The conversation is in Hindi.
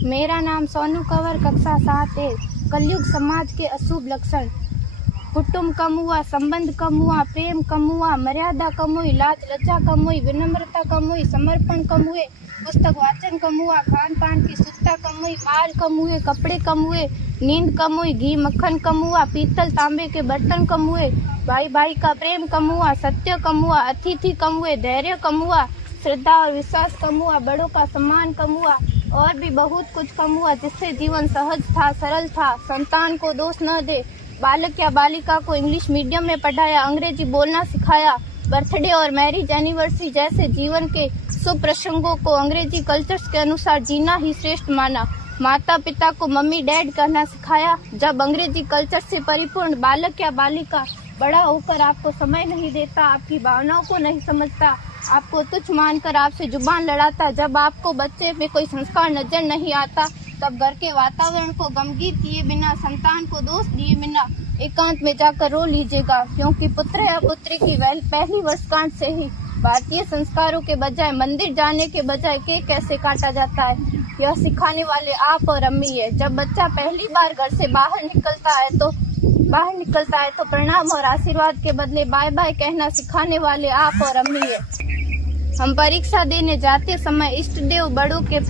मेरा नाम सोनू कंवर, कक्षा 7 है। कलयुग समाज के अशुभ लक्षण। कुटुंब कम हुआ, संबंध कम हुआ, प्रेम कम हुआ, मर्यादा कम हुई, लाज लज्जा कम हुई, विनम्रता कम हुई, समर्पण कम हुए, पुस्तक वाचन कम हुआ, खान पान की शुद्धता कम हुई, बाल कम हुए, कपड़े कम हुए, नींद कम हुई, घी मक्खन कम हुआ, पीतल तांबे के बर्तन कम हुए, भाई भाई का प्रेम कम हुआ, सत्य कम हुआ, अतिथि कम हुए, धैर्य कम हुआ, श्रद्धा और विश्वास कम हुआ, बड़ों का सम्मान कम हुआ और भी बहुत कुछ कम हुआ, जिससे जीवन सहज था, सरल था। संतान को दोष न दे। बालक या बालिका को इंग्लिश मीडियम में पढ़ाया, अंग्रेजी बोलना सिखाया, बर्थडे और मैरिज एनिवर्सरी जैसे जीवन के शुभ प्रसंगों को अंग्रेजी कल्चर्स के अनुसार जीना ही श्रेष्ठ माना। माता पिता को मम्मी डैड कहना सिखाया। जब अंग्रेजी कल्चर से परिपूर्ण बालक या बालिका बड़ा होकर आपको समय नहीं देता, आपकी भावनाओं को नहीं समझता, आपको तुच्छ मानकर आपसे जुबान लड़ाता, जब आपको बच्चे में कोई संस्कार नजर नहीं आता, तब घर के वातावरण को गमगीन किए बिना, संतान को दोष दिए बिना एकांत में जाकर रो लीजिएगा, क्योंकि पुत्र या पुत्री की पहली वर्षगांठ से ही भारतीय संस्कारों के बजाय, मंदिर जाने के बजाय केक कैसे काटा जाता है, यह सिखाने वाले आप और अम्मी है। जब बच्चा पहली बार घर से बाहर निकलता है तो प्रणाम और आशीर्वाद के बदले बाय बाय कहना सिखाने वाले आप और अम्मी है। हम परीक्षा देने जाते समय इष्ट देव बड़ों के